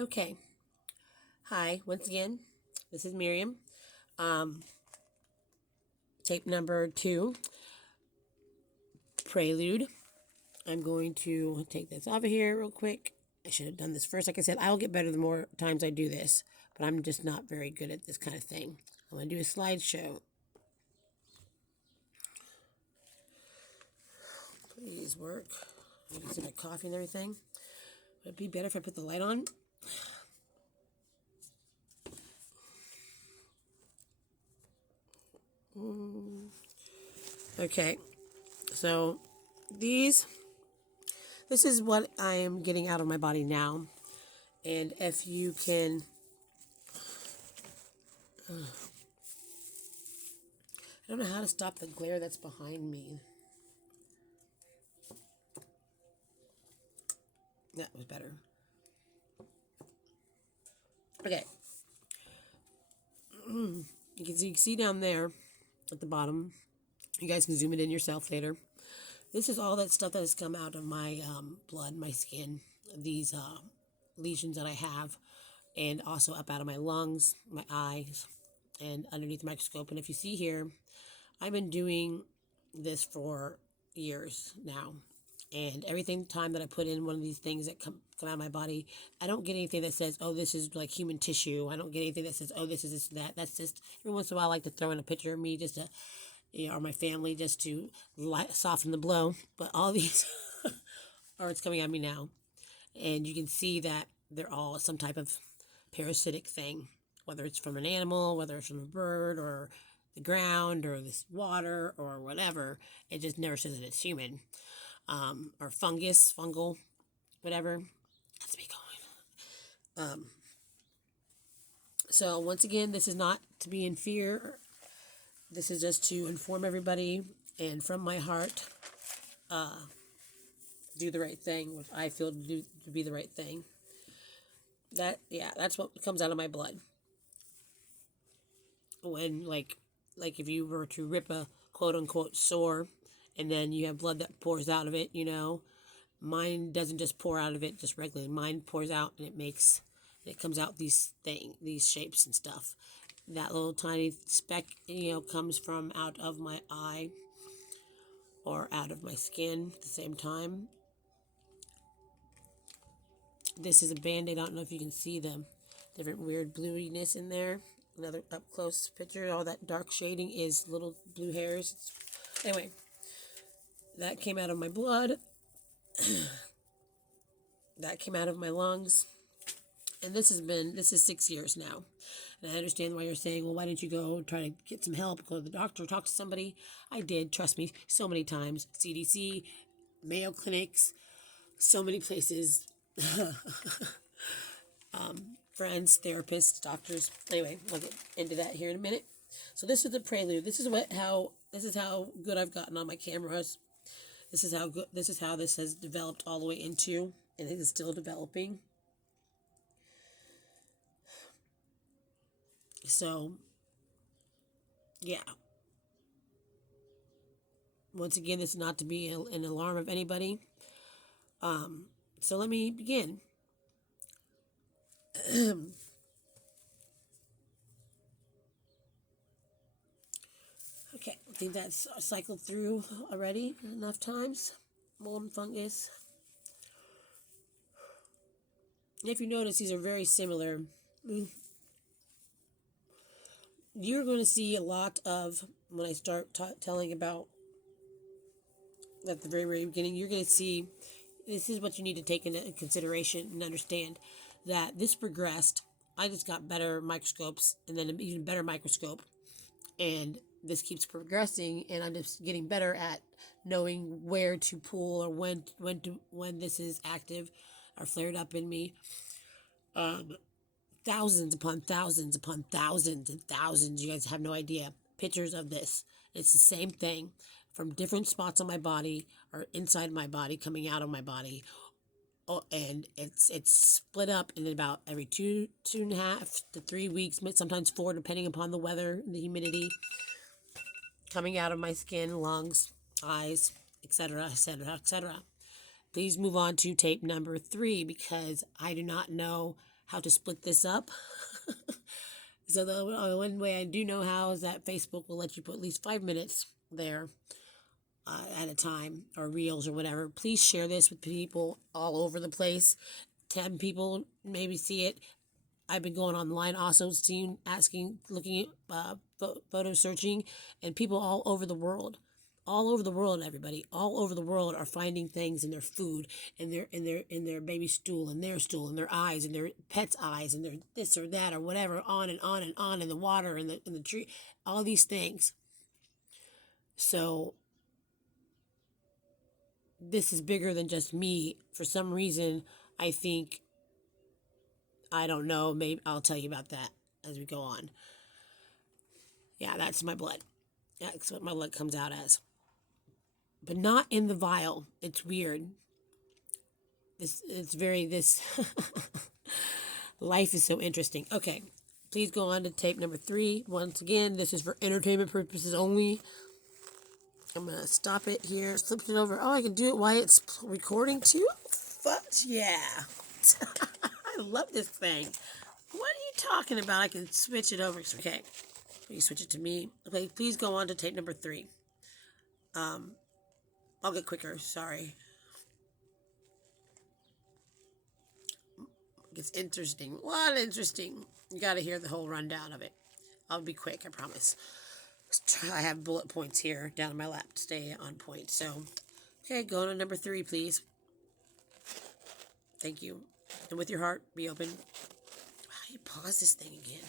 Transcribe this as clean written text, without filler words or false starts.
Okay. Hi, once again, this is Miriam. Um, Tape number 2, Prelude. I'm going to take this off of here real quick. I should have done this first. Like I said, I will get better the more times I do this, but I'm just not very good at this kind of thing. I'm going to do a slideshow. Please work. I'm going to my coffee and everything. Would it be better if I put the light on? Okay, so this is what I am getting out of my body now. And if you can, I don't know how to stop the glare that's behind me. That was better. Okay. You can see down there at the bottom. You guys can zoom it in yourself later. This is all that stuff that has come out of my blood, my skin, these lesions that I have, and also up out of my lungs, my eyes, and underneath the microscope. And if you see here, I've been doing this for years now. And everything time that I put in one of these things that come out of my body, I don't get anything that says, oh, this is like human tissue. I don't get anything that says, oh, this is this, that. That's just, every once in a while I like to throw in a picture of me just to, or my family just to soften the blow. But all these are it's coming at me now. And you can see that they're all some type of parasitic thing, whether it's from an animal, whether it's from a bird or the ground or this water or whatever. It just never says that it's human. Or fungal, whatever. Let's be going. So once again, this is not to be in fear. This is just to inform everybody and from my heart, do the right thing, what I feel to be the right thing. That's what comes out of my blood. When like if you were to rip a quote unquote sore and then you have blood that pours out of it, mine doesn't just pour out of it just regularly. Mine pours out and it comes out these shapes and stuff. That little tiny speck, comes from out of my eye or out of my skin at the same time. This is a Band-Aid. I don't know if you can see the different weird bluiness in there. Another up close picture. All that dark shading is little blue hairs. Anyway, that came out of my blood. That came out of my lungs. And this is 6 years now. And I understand why you're saying, well, why didn't you go try to get some help, go to the doctor, talk to somebody? I did, trust me, so many times. CDC, Mayo Clinics, so many places. Friends, therapists, doctors. Anyway, we'll get into that here in a minute. So this is the prelude. This is how good I've gotten on my cameras. This is how this has developed all the way into, and it is still developing. So, yeah. Once again, this is not to be an alarm of anybody. So let me begin. Okay, I think that's cycled through already enough times. Mold and fungus. If you notice, these are very similar. You're going to see a lot of, when I start telling about at the very, very beginning, you're going to see, this is what you need to take into consideration and understand that this progressed. I just got better microscopes and then an even better microscope. And this keeps progressing, and I'm just getting better at knowing where to pull or when this is active or flared up in me. Thousands upon thousands upon thousands and thousands. You guys have no idea. Pictures of this. It's the same thing from different spots on my body or inside my body, coming out of my body. Oh, and it's split up in about every 2.5 to 3 weeks, sometimes 4, depending upon the weather and the humidity. Coming out of my skin, lungs, eyes, etc., etc., etc. Please move on to tape number 3, because I do not know how to split this up. So the one way I do know how is that Facebook will let you put at least 5 minutes there at a time, or reels or whatever. Please share this with people all over the place. 10 people maybe see it. I've been going online also, seeing, asking, looking at photo searching, and people all over the world, everybody, all over the world are finding things in their food, in their baby stool, in their eyes, in their pet's eyes, and their this or that or whatever, on and on and on, in the water, in the tree, all these things. So this is bigger than just me. For some reason, I think, I don't know, maybe I'll tell you about that as we go on. Yeah, that's my blood. That's what my blood comes out as. But not in the vial. It's weird. This life is so interesting. Okay, please go on to tape number 3. Once again, this is for entertainment purposes only. I'm going to stop it here, flip it over. Oh, I can do it while it's recording too? Fuck yeah. I love this thing. What are you talking about? I can switch it over. Okay, you switch it to me. Okay, please go on to tape number 3. I'll get quicker, sorry. It's interesting. What interesting? You got to hear the whole rundown of it. I'll be quick, I promise. I have bullet points here down in my lap to stay on point. So, okay, go to number 3, please. Thank you. And with your heart, be open. How do you pause this thing again?